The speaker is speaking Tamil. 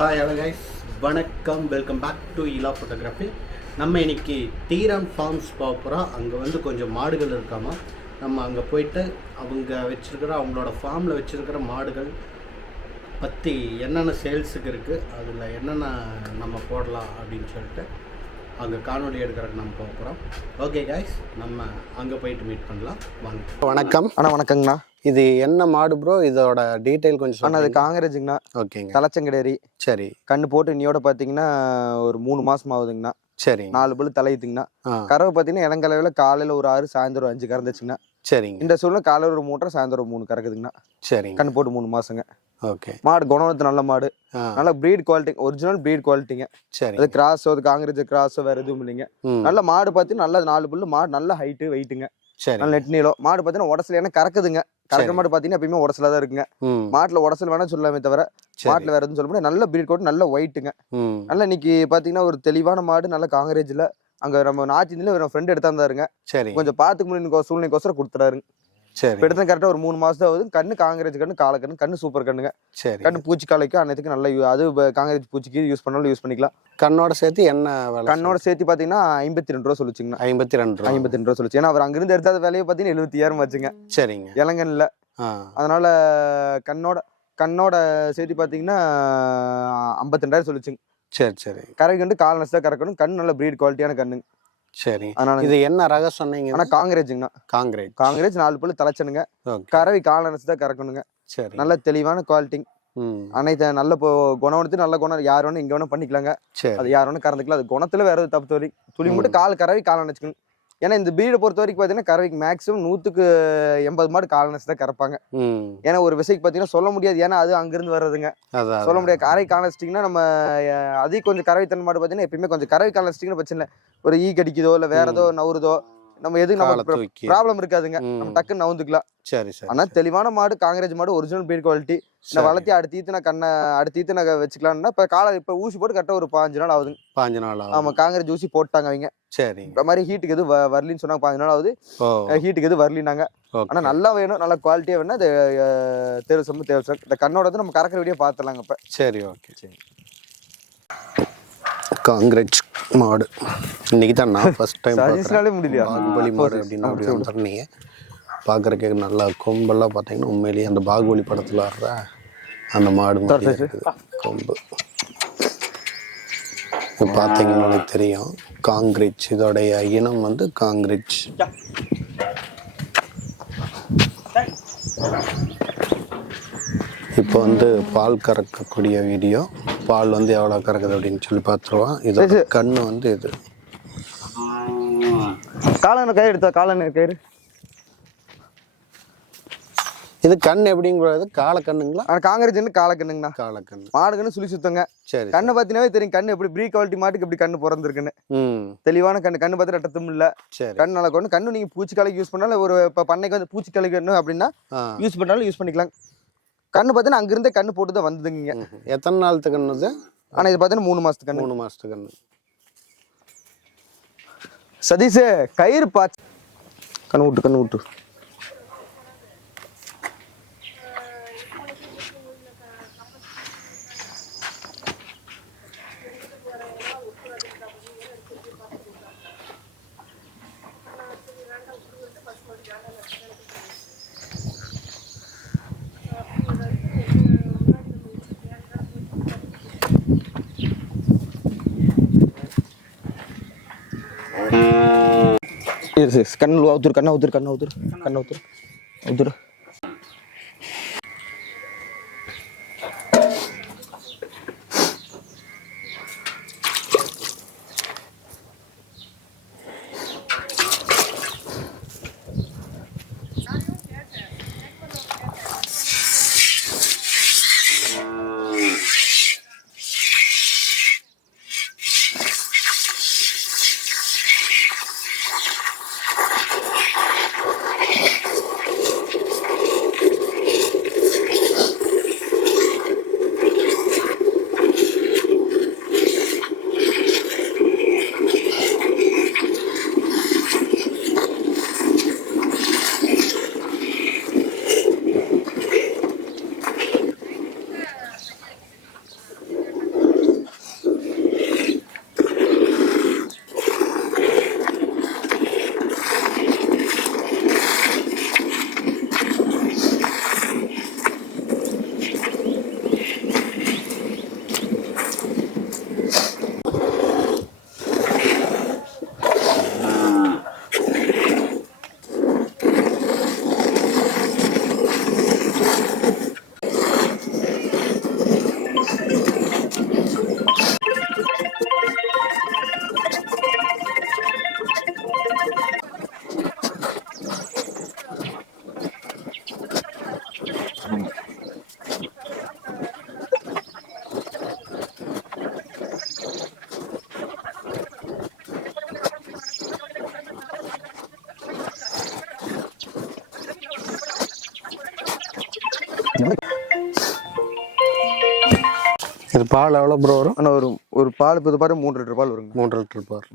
ஹாய் ஹலோ கைஸ், வணக்கம். Welcome back to Ila photography. நம்ம இன்னைக்கு தீரன் ஃபார்ம்ஸ் போகிறோம். அங்கே வந்து கொஞ்சம் மாடுகள் இருக்காமா. நம்ம அங்கே போயிட்டு அவங்களோட ஃபார்மில் வச்சுருக்கிற மாடுகள் பற்றி என்னென்ன சேல்ஸுக்கு இருக்குது, அதில் என்னென்ன நம்ம போடலாம் அப்படின்னு சொல்லிட்டு அங்கே காணொலி எடுக்கிறதுக்கு நம்ம போகிறோம். ஓகே கைஸ், நம்ம அங்கே போயிட்டு மீட் பண்ணலாம் வாங்க. வணக்கம். வணக்கங்கண்ணா. இது என்ன மாடு ப்ரோ? இதோட டீட்டெயில் கொஞ்சம் ஆனால் அது காங்கிரேஜுங்கண்ணா. ஓகேங்க. தலைச்சங்கடேரி. சரி. கண்ணு போட்டு இன்னையோட பார்த்தீங்கன்னா ஒரு 3 மாதம் ஆகுதுங்கண்ணா. சரி. 4 பல்லு தலையுதுங்கண்ணா. கறவை பார்த்தீங்கன்னா இளங்கலையில் காலையில் ஒரு 6, சாயந்தரம் 5 கறந்துச்சுங்கண்ணா. சரிங்க. இந்த சூழ்நிலை காலையில் ஒரு 3, சாயந்தரம் 3 கறக்குதுங்கண்ணா. சரி. கண்ணு போட்டு 3 மாதங்க. ஓகே. மாடு குணவத்து நல்ல மாடு, நல்ல ப்ரீட் குவாலிட்டி, ஒரிஜினல் ப்ரீட் குவாலிட்டிங்க. சரி. அது கிராஸோ, அது காங்கிரேஜ் கிராஸோ வேற எதுவும் இல்லைங்க. நல்ல மாடு பார்த்தீங்கன்னா நல்ல 4 பல்லு மாடு, நல்ல ஹைட்டு வெயிட்டுங்க. சரி. நல்ல நெட் நீளம் மாடு பார்த்தீங்கன்னா உடசல் ஏன்னா கறக்குதுங்க. கறக்கிற மாடு பார்த்தீங்கன்னா எப்பயுமே உடசலா தான் இருக்குங்க. மாட்டுல உடசல் வேணா சொல்லாமே தவிர மாட்டுல வேற எதுவும் சொல்ல முடியாது. நல்ல ப்ரீட் கோட், நல்ல ஒயிட்டுங்க. நல்ல இன்னைக்கு பாத்தீங்கன்னா ஒரு தெளிவான மாடு, நல்ல காங்கிரேஜ்ல அங்க நம்ம நாச்சிந்தில ஒரு ஃப்ரெண்ட் எடுத்தாந்தாருங்க. சரி. கொஞ்சம் பாத்துக்க முடியும் சூழ்நிலைக்கோசரம் கொடுத்துறாருங்க. சரி. எடுத்து கரெக்டா ஒரு 3 மாசம் ஆகுது. கண்ணு காங்கிரேஜ் கண்ணு, கால கண்ணு, கண்ணு சூப்பர் கண்ணுங்க. சரி. கண்ணு பூச்சி காலைக்கு அனைத்துக்கு நல்ல அது காங்கிரேஜ் பூச்சிக்கு யூஸ் பண்ணாலும் யூஸ் பண்ணிக்கலாம். கண்ணோட சேர்த்து என்ன விலை? கண்ணோட சேர்த்து பாத்தீங்கன்னா 52 ரூபா சொல்லிச்சுங்கண்ணா. 52 ரூபா சொல்லிச்சு. ஏன்னா அவர் அங்கிருந்து எடுத்தாத விலையை பாத்தீங்கன்னா 76 ஆச்சுங்க. சரிங்க. இளங்கன்ல. அதனால கண்ணோட சேர்த்து பாத்தீங்கன்னா 52,000 சொல்லிச்சுங்க. சரி சரி. கரை கண்டு கால் நெஸ் தான் கறக்கணும். கண்ணு நல்ல ப்ரீட் குவாலிட்டியான கண்ணு. சரி. அதனால இது என்ன ரகம் சொன்னீங்க? ஆனா காங்கிரேஜுங்கண்ணா. காங்கிரேஜ் 4 பல்லு தலைச்சனுங்க. கறவை கால் நெஸ் தான் கறக்கணுங்க. சரி. நல்ல தெளிவான குவாலிட்டி. அனைத்து நல்ல குணம், நல்ல குணம். யார் வேணும் இங்க வேணும் பண்ணிக்கலாங்க. அது யார் வேணும் கறந்துக்கலாம். அது குணத்துல வேற தப்பு தோறி துளி மட்டும் கால் கறவை கால் நினைச்சுக்கணும். ஏன்னா இந்த பீடை பொறுத்த வரைக்கும் பாத்தீங்கன்னா கறவைக்கு மேக்ஸிமம் 180 மாடு கால்நஸ் தான் கறப்பாங்க. ஏன்னா ஒரு விசைக்கு பாத்தீங்கன்னா சொல்ல முடியாது. ஏன்னா அது அங்கிருந்து வர்றதுங்க. சொல்ல முடியாது. கறவை கால்நஸ்டிங்கன்னா நம்ம அதிக கொஞ்சம் கறவை தன் மாடு பாத்தீங்கன்னா எப்பயுமே கொஞ்சம் கறவை கால்நஸ்டிங்னு பிரச்சனை இல்லை. ஒரு ஈ கடிக்குதோ இல்ல வேற ஏதோ நவுறுதோ நம்ம எதுவும் நம்ம ப்ராப்ளம் இருக்காதுங்க. நம்ம டக்குன்னு நவுந்துக்கலாம். சரி சரி. ஆனா தெளிவான மாடு காங்கிரேஜ் மாடு, ஒரிஜினல் ப்ரீட் குவாலிட்டி. இந்த வளர்த்தி அடுத்து நான் வச்சுக்கலாம்னா இப்ப ஊசி போட்டு கரெக்டா ஒரு 5 நாள் ஆகுதுங்க. 5 நாள். ஆமா, காங்கிரேஜ் ஊசி போட்டாங்க அவங்க. சரி. இந்த மாதிரி ஹீட்டுக்கு எது வரலின்னு சொன்னாங்க. 5 நாள் ஆகுது. ஹீட்டுக்கு எது வரலினாங்க. ஆனா நல்லா வேணும், நல்ல குவாலிட்டியா வேணும். அது தேவை. இந்த கண்ணோட வந்து நம்ம கறக்கிற வீடியோ பாத்துலாங்க இப்ப. சரி ஓகே. சரி. காங்கிரேஜ் மாடு இன்னைக்கு தான் நான் ஃபர்ஸ்ட் டைம் முடியல. பாகுபலி மாடு அப்படின்னு அப்படி வந்துருந்தீங்க. பார்க்குறக்கே நல்லா கொம்பெல்லாம் பார்த்தீங்கன்னா உண்மையிலேயே அந்த பாகுபலி படத்தில் வர்ற அந்த மாடு மாதிரி இருக்குது கொம்பு. பார்த்தீங்கன்னா தெரியும். காங்கிரேஜ் இதோடைய இனம் வந்து காங்கிரேஜ். இப்போ வந்து பால் கறக்கக்கூடிய வீடியோ. பால் வந்து எவ்வளோ கறக்குது அப்படின்னு சொல்லி பார்த்துருவோம். இதோட கண்ணு வந்து இது காலன கயிறு எடுத்தா காலன கயிறு. இது கண்ணு எப்படிங்கிறது கால கண்ணுங்களா? காங்கிரேஜ் காலக்கண்ணுங்கண்ணா. காலக்கண்ணு மாடு கண்ணு சுழி சுத்தங்க. சரி. கண்ணை பார்த்தீங்கன்னாவே தெரியும் கண்ணு எப்படி ப்ரீ குவாலிட்டி மாட்டுக்கு எப்படி கண்ணு பிறந்திருக்குன்னு. தெளிவான கண்ணு பார்த்து ரெட்டத்தும் இல்ல. கண்ணு நல்லா கொண்டு கண்ணு நீங்க பூச்சிக்காலைக்கு யூஸ் பண்ணாலும் ஒரு இப்ப பண்ணைக்கு வந்து பூச்சிக்காலைக்கு வேணும் அப்படின்னா யூஸ் பண்ணாலும் யூஸ் பண்ணிக்கலாம். கண்ணு பார்த்தீங்கன்னா அங்கிருந்தே கண்ணு போட்டு தான் வந்ததுங்க. எத்தனை நாளுக்கு கண்ணுது? ஆனா இது பார்த்தீங்கன்னா 3 மாசத்துக்கு கண்ணு. 3 மாசத்துக்கு கண்ணு. சதீஷ் கயிறு பாச்சு கண்ணு விட்டு கண்ணு ஊத்துரு. இது பால் எவ்வளோ ப்ரோ வரும்? ஆனால் ஒரு பால் இப்போ பாரு 3 லிட்டர் பால் வருங்க. 3 லிட்டர் பால்.